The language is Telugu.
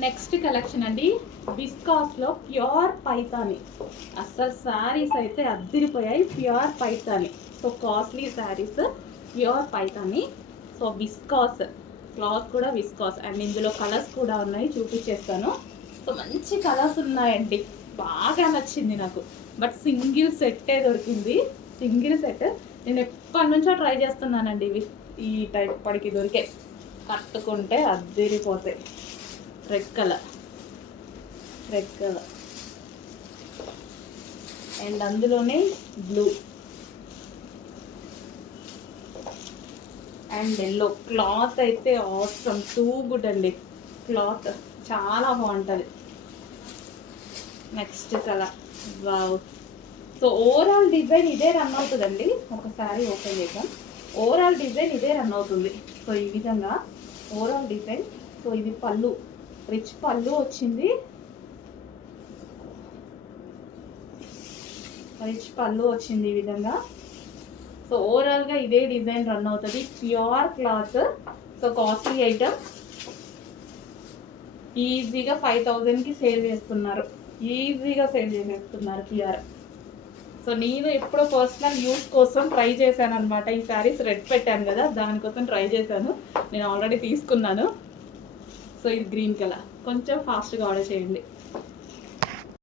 నెక్స్ట్ కలెక్షన్ అండి, విస్కాస్లో ప్యూర్ పైతాని. అస్సలు శారీస్ అయితే అద్దిరిపోయాయి. Pure Paithani, so costly sarees, pure Paithani. So viscose cloth కూడా విస్కాస్, అండ్ ఇందులో కలర్స్ కూడా ఉన్నాయి, చూపించేస్తాను. సో మంచి కలర్స్ ఉన్నాయండి, బాగా నచ్చింది నాకు. బట్ సింగిల్ సెట్టే దొరికింది, సింగిల్ సెట్. నేను ఎప్పటి నుంచో ట్రై చేస్తున్నానండి ఇవి. ఈ టైప్ పడికి దొరికే, కట్టుకుంటే అద్దిరిపోతాయి. రెడ్ కలర్ అండ్ అందులోనే బ్లూ అండ్ ఎల్లో. క్లాత్ అయితే ఆసమ్, టూ గుడ్ అండి, క్లాత్ చాలా బాగుంటుంది. Next colour, wow. So overall design ఇదే రన్ అవుతుందండి. ఒకసారి ఓపెన్ చేద్దాం. ఓవరాల్ డిజైన్ ఇదే రన్ అవుతుంది. సో ఈ విధంగా ఓవరాల్ డిజైన్. సో ఇది పళ్ళు, రిచ్ పళ్ళు వచ్చింది, రిచ్ పళ్ళు వచ్చింది ఈ విధంగా. సో ఓవరాల్గా ఇదే డిజైన్ రన్ అవుతుంది. Pure cloth, so costly item. ఈజీగా 5000కి సేల్ చేస్తున్నారు, ఈజీగా సేల్ చేసేస్తున్నారు ప్యూర్. సో నేను ఎప్పుడో పర్సనల్ యూస్ కోసం ట్రై చేశాను అనమాట. ఈ శారీస్ రెడ్ పెట్టాను కదా, దానికోసం ట్రై చేశాను. నేను ఆల్రెడీ తీసుకున్నాను. సో ఇది గ్రీన్ కలర్, కొంచెం ఫాస్ట్గా ఆర్డర్ చేయండి.